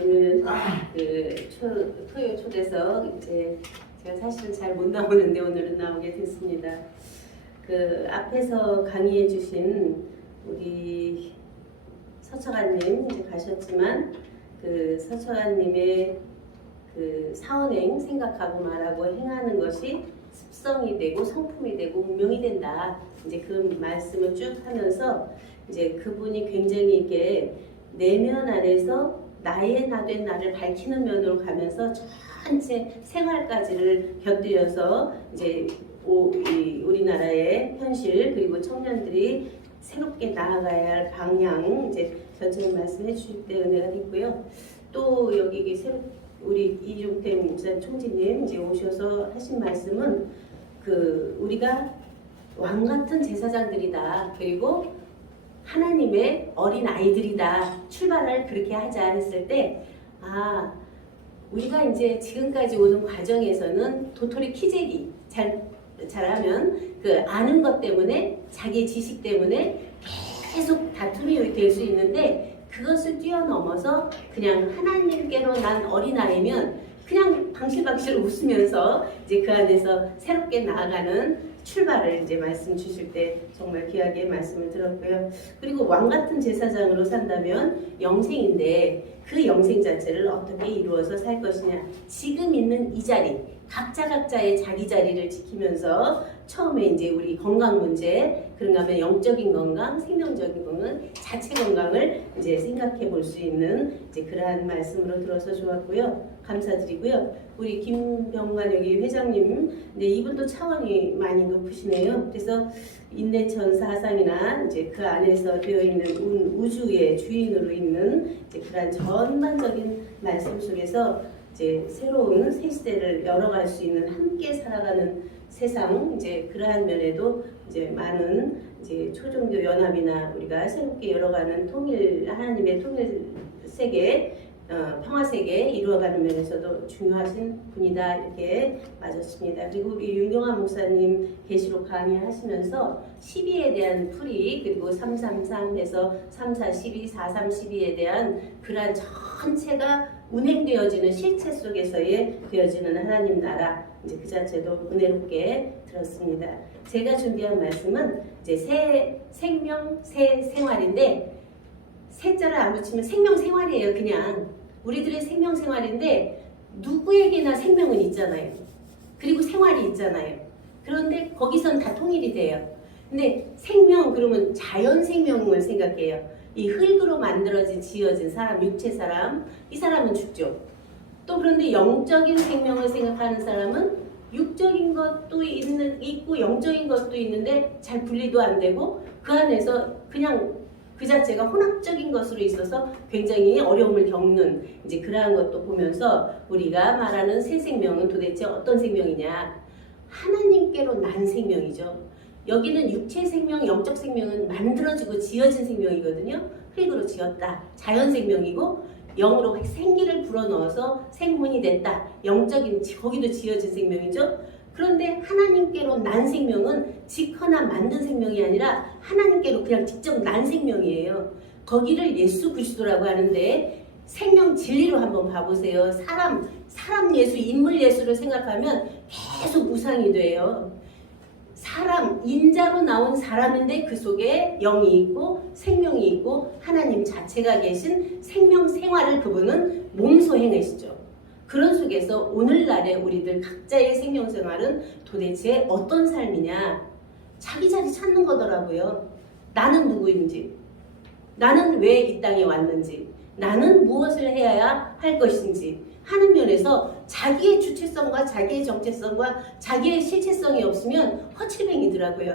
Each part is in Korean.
오늘 토요 초대석 이제 제가 사실은 잘 못 나오는데 오늘은 나오게 됐습니다. 앞에서 강의해 주신 우리 서처관님 이제 가셨지만 서처관님의 사언행 생각하고 말하고 행하는 것이 습성이 되고 성품이 되고 운명이 된다. 이제 그 말씀을 쭉 하면서 이제 그분이 굉장히 이게 내면 안에서 나의 나된 나를 밝히는 면으로 가면서 전체 생활까지를 곁들여서 이제 우리나라의 현실 그리고 청년들이 새롭게 나아가야 할 방향 이제 전체를 말씀해 주실 때 은혜가 됐고요. 또 여기 우리 이종택 목사 총재님 이제 오셔서 하신 말씀은 우리가 왕 같은 제사장들이다. 그리고 하나님의 어린 아이들이다. 출발을 그렇게 하자 했을 때 우리가 이제 지금까지 오는 과정에서는 도토리 키재기 잘하면 아는 것 때문에 자기 지식 때문에 계속 다툼이 될 수 있는데 그것을 뛰어넘어서 그냥 하나님께로 난 어린아이면 그냥 방실방실 웃으면서 이제 그 안에서 새롭게 나아가는 출발을 이제 말씀 주실 때 정말 귀하게 말씀을 들었고요. 그리고 왕 같은 제사장으로 산다면 영생인데 그 영생 자체를 어떻게 이루어서 살 것이냐. 지금 있는 이 자리, 각자의 자기 자리를 지키면서 처음에 이제 우리 건강 문제, 그런가 하면 영적인 건강, 생명적인 건강, 자체 건강을 이제 생각해 볼 수 있는 이제 그러한 말씀으로 들어서 좋았고요. 감사드리고요. 우리 김병관 여기 회장님, 근데 이분도 차원이 많이 높으시네요. 그래서 인내천 사상이나 이제 그 안에서 되어 있는 우주의 주인으로 있는 이제 그러한 전반적인 말씀 속에서 이제 새로운 새 시대를 열어갈 수 있는 함께 살아가는 세상 이제 그러한 면에도 이제 많은 이제 초종교 연합이나 우리가 새롭게 열어가는 하나님의 통일 세계 평화 세계 이루어가는 면에서도 중요하신 분이다 이렇게 맞았습니다. 그리고 우리 윤경환 목사님 계시록 강의하시면서 12에 대한 풀이 그리고 333에서 34, 12, 43, 12에 대한 그러한 전체가 운행되어지는 실체 속에서의 되어지는 하나님 나라 이제 그 자체도 은혜롭게 들었습니다. 제가 준비한 말씀은 이제 새 생명 새 생활인데 새자를 안 붙이면 생명생활이에요. 그냥 우리들의 생명생활인데 누구에게나 생명은 있잖아요. 그리고 생활이 있잖아요. 그런데 거기선 다 통일이 돼요. 근데 생명 그러면 자연 생명을 생각해요. 이 흙으로 만들어진 지어진 사람, 육체 사람, 이 사람은 죽죠. 또 그런데 영적인 생명을 생각하는 사람은 육적인 것도 있고 영적인 것도 있는데 잘 분리도 안 되고 그 안에서 그냥 그 자체가 혼합적인 것으로 있어서 굉장히 어려움을 겪는 이제 그러한 것도 보면서 우리가 말하는 새 생명은 도대체 어떤 생명이냐. 하나님께로 난 생명이죠. 여기는 육체 생명, 영적 생명은 만들어지고 지어진 생명이거든요. 흙으로 지었다. 자연 생명이고 영으로 생기를 불어넣어서 생문이 됐다. 영적인 거기도 지어진 생명이죠. 그런데 하나님께로 난 생명은 짓거나 만든 생명이 아니라 하나님께로 그냥 직접 난 생명이에요. 거기를 예수 그리스도라고 하는데 생명 진리로 한번 봐보세요. 사람 예수, 인물 예수를 생각하면 계속 우상이 돼요. 사람, 인자로 나온 사람인데 그 속에 영이 있고 생명이 있고 하나님 자체가 계신 생명 생활을 그분은 몸소 행하시죠. 그런 속에서 오늘날의 우리들 각자의 생명생활은 도대체 어떤 삶이냐. 자기 자리 찾는 거더라고요. 나는 누구인지, 나는 왜 이 땅에 왔는지, 나는 무엇을 해야 할 것인지 하는 면에서 자기의 주체성과 자기의 정체성과 자기의 실체성이 없으면 허칠뱅이더라고요.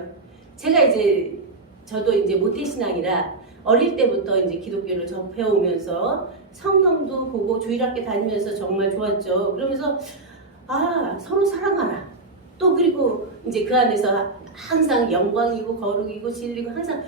저도 이제 모태신앙이라 어릴 때부터 이제 기독교를 접해오면서 성경도 보고 주일학교 다니면서 정말 좋았죠. 그러면서 서로 사랑하라. 또 그리고 이제 그 안에서 항상 영광이고 거룩이고 진리고 항상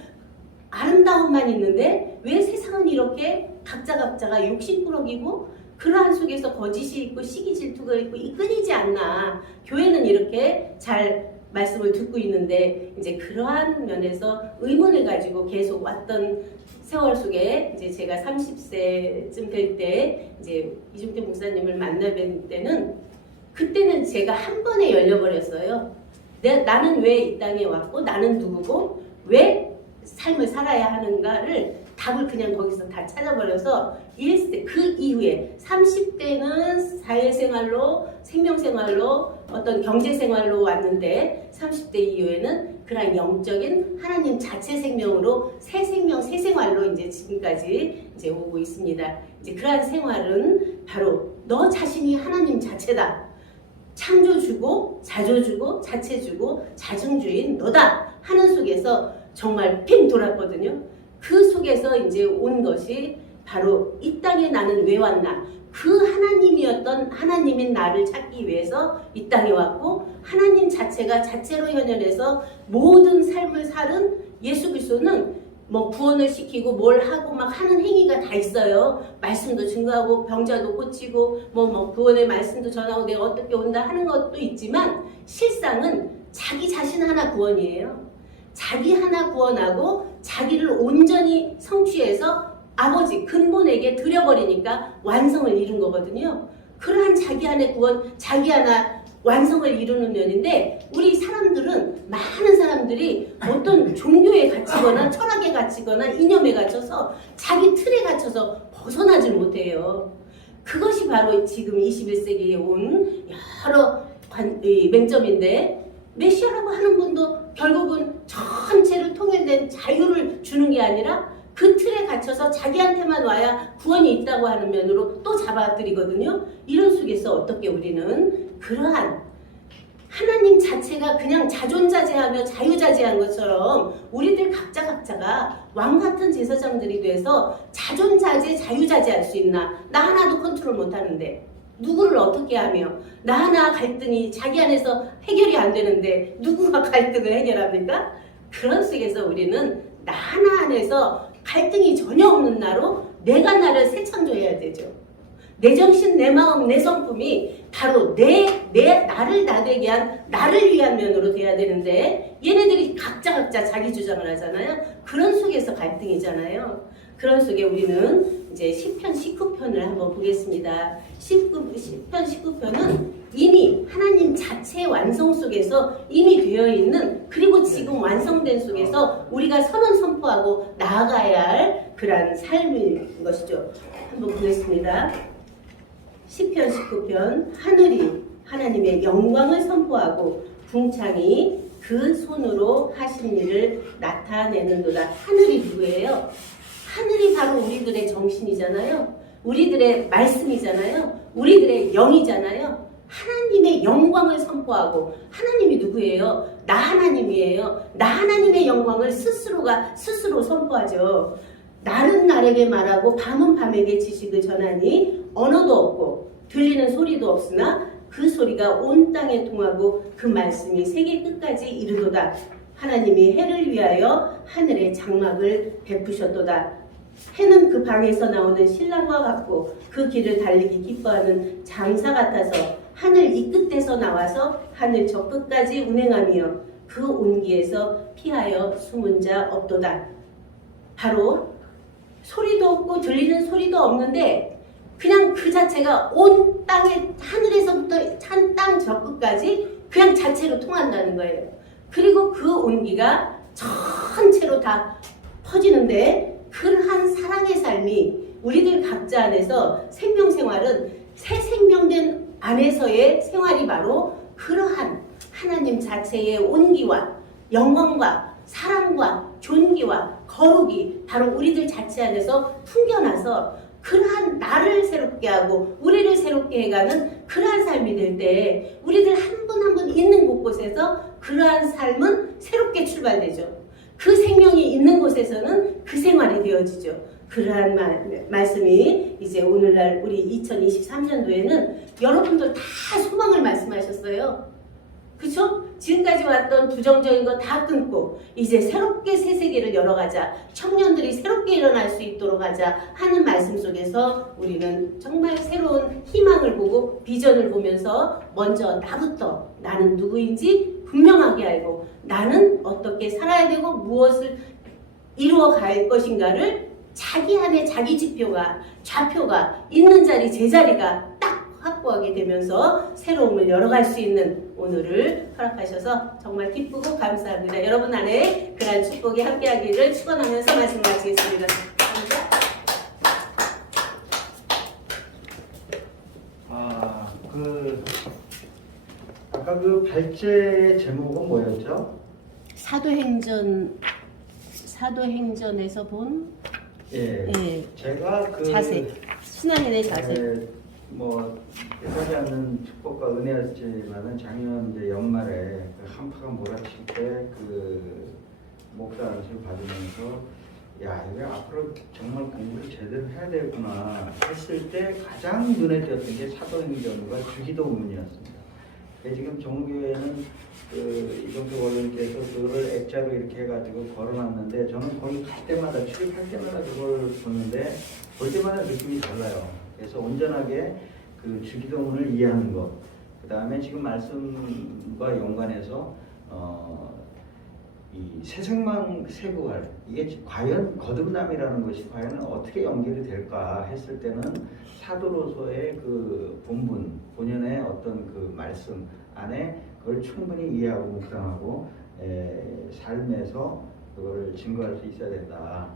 아름다움만 있는데 왜 세상은 이렇게 각자가 욕심꾸러기고 그러한 속에서 거짓이 있고 시기 질투가 있고 끊이지 않나. 교회는 이렇게 잘 말씀을 듣고 있는데 이제 그러한 면에서 의문을 가지고 계속 왔던 세월 속에 이제 제가 30세쯤 될 때 이제 이중택 목사님을 만나 뵌 때는 그때는 제가 한 번에 열려버렸어요. 나는 왜 이 땅에 왔고 나는 누구고 왜 삶을 살아야 하는가를 답을 그냥 거기서 다 찾아버려서 이랬을 때 그 이후에 30대는 사회생활로 생명생활로 어떤 경제생활로 왔는데 30대 이후에는 그런 영적인 하나님 자체 생명으로 새 생명 새 생활로 이제 지금까지 이제 오고 있습니다. 이제 그러한 생활은 바로 너 자신이 하나님 자체다. 창조주고 자조주고 자체주고 자중주인 너다 하는 속에서 정말 핑 돌았거든요. 그 속에서 이제 온 것이 바로 이 땅에 나는 왜 왔나? 그 하나님이었던 하나님인 나를 찾기 위해서 이 땅에 왔고 하나님 자체가 자체로 현현해서 모든 삶을 사는 예수 그리스도는 뭐 구원을 시키고 뭘 하고 막 하는 행위가 다 있어요. 말씀도 증거하고 병자도 고치고 뭐 구원의 말씀도 전하고 내가 어떻게 온다 하는 것도 있지만 실상은 자기 자신 하나 구원이에요. 자기 하나 구원하고 자기를 온전히 성취해서 아버지 근본에게 드려버리니까 완성을 이룬 거거든요. 그러한 자기 안의 구원, 자기 하나 완성을 이루는 면인데 우리 사람들은 많은 사람들이 어떤 종교에 갇히거나 철학에 갇히거나 이념에 갇혀서 자기 틀에 갇혀서 벗어나질 못해요. 그것이 바로 지금 21세기에 온 여러 맹점인데 메시아라고 하는 분도 결국은 전체를 통일된 자유를 주는 게 아니라 그 틀에 갇혀서 자기한테만 와야 구원이 있다고 하는 면으로 또 잡아들이거든요. 이런 속에서 어떻게 우리는 그러한 하나님 자체가 그냥 자존자재하며 자유자재한 것처럼 우리들 각자가 왕같은 제사장들이 돼서 자존자재 자유자재할 수 있나? 나 하나도 컨트롤 못하는데 누구를 어떻게 하며 나 하나 갈등이 자기 안에서 해결이 안 되는데 누구가 갈등을 해결합니까? 그런 속에서 우리는 나 하나 안에서 갈등이 전혀 없는 나로 내가 나를 새 창조해야 되죠. 내 정신, 내 마음, 내 성품이 바로 나를 나되게 한 나를 위한 면으로 돼야 되는데 얘네들이 각자 자기 주장을 하잖아요. 그런 속에서 갈등이잖아요. 그런 속에 우리는 이제 시편 19편을 한번 보겠습니다. 시편 19편은 이미 하나님 자체의 완성 속에서 이미 되어 있는 그리고 지금 완성된 속에서 우리가 선언 선포하고 나아가야 할 그러한 삶인 것이죠. 한번 보겠습니다. 시편 19편 하늘이 하나님의 영광을 선포하고 궁창이 그 손으로 하신 일을 나타내는도다. 하늘이 누구예요? 하늘이 바로 우리들의 정신이잖아요. 우리들의 말씀이잖아요. 우리들의 영이잖아요. 하나님의 영광을 선포하고 하나님이 누구예요? 나 하나님이에요. 나 하나님의 영광을 스스로 선포하죠. 날은 날에게 말하고 밤은 밤에게 지식을 전하니 언어도 없고 들리는 소리도 없으나 그 소리가 온 땅에 통하고 그 말씀이 세계 끝까지 이르도다. 하나님이 해를 위하여 하늘에 장막을 베푸셨도다. 해는 그 방에서 나오는 신랑과 같고 그 길을 달리기 기뻐하는 장사 같아서 하늘 이 끝에서 나와서 하늘 저 끝까지 운행하며 그 온기에서 피하여 숨은 자 없도다. 바로 소리도 없고 들리는 소리도 없는데 그냥 그 자체가 온 땅에 하늘에서부터 한 땅 저 끝까지 그냥 자체로 통한다는 거예요. 그리고 그 온기가 전체로 다 퍼지는데 그러한 사랑의 삶이 우리들 각자 안에서 생명생활은 새 생명된 안에서의 생활이 바로 그러한 하나님 자체의 온기와 영광과 사랑과 존귀와 거룩이 바로 우리들 자체 안에서 풍겨나서 그러한 나를 새롭게 하고 우리를 새롭게 해가는 그러한 삶이 될 때 우리들 한 분 한 분 있는 곳곳에서 그러한 삶은 새롭게 출발되죠. 그 생명이 있는 곳에서는 그 생활이 되어지죠. 그러한 말씀이 이제 오늘날 우리 2023년도에는 여러분들 다 소망을 말씀하셨어요. 그렇죠? 지금까지 왔던 부정적인 거 다 끊고 이제 새롭게 새 세계를 열어가자. 청년들이 새롭게 일어날 수 있도록 하자 하는 말씀 속에서 우리는 정말 새로운 희망을 보고 비전을 보면서 먼저 나부터 나는 누구인지 분명하게 알고 나는 어떻게 살아야 되고 무엇을 이루어 갈 것인가를 자기 안에 자기 지표가 좌표가 있는 자리 제자리가 딱 확보하게 되면서 새로움을 열어갈 수 있는 오늘을 허락하셔서 정말 기쁘고 감사합니다. 여러분 안에 그러한 축복이 함께하기를 축원하면서 말씀 마치겠습니다. 감사합니다. 아까 그 발제 제목은 뭐였죠? 사도행전에서 본 예, 예, 제가 그 자세, 신앙인의 자세. 뭐 예사지 않는 축복과 은혜였지만은 작년 이제 연말에 그 한파가 몰아칠 때 그 목사 안수를 받으면서 야 이거 앞으로 정말 공부를 제대로 해야 되구나 했을 때 가장 눈에 띄었던 게 사도행전과 주기도문이었습니다. 지금 종교회는 그 이종표 원로님께서 그거를 액자로 이렇게 해가지고 걸어놨는데 저는 거기 갈 때마다 출입할 때마다 그걸 보는데 볼 때마다 느낌이 달라요. 그래서 온전하게 그 주기도문을 이해하는 것, 그 다음에 지금 말씀과 연관해서 이 새생명 세부활 이게 과연 거듭남이라는 것이 과연 어떻게 연결이 될까 했을 때는 사도로서의 그 본분, 본연의 어떤 그 말씀 안에 그걸 충분히 이해하고 묵상하고 삶에서 그거를 증거할 수 있어야 된다.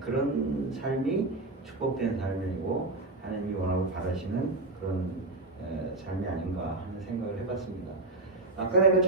그런 삶이 축복된 삶이고 하나님이 원하고 바라시는 그런 삶이 아닌가 하는 생각을 해봤습니다. 아까 내가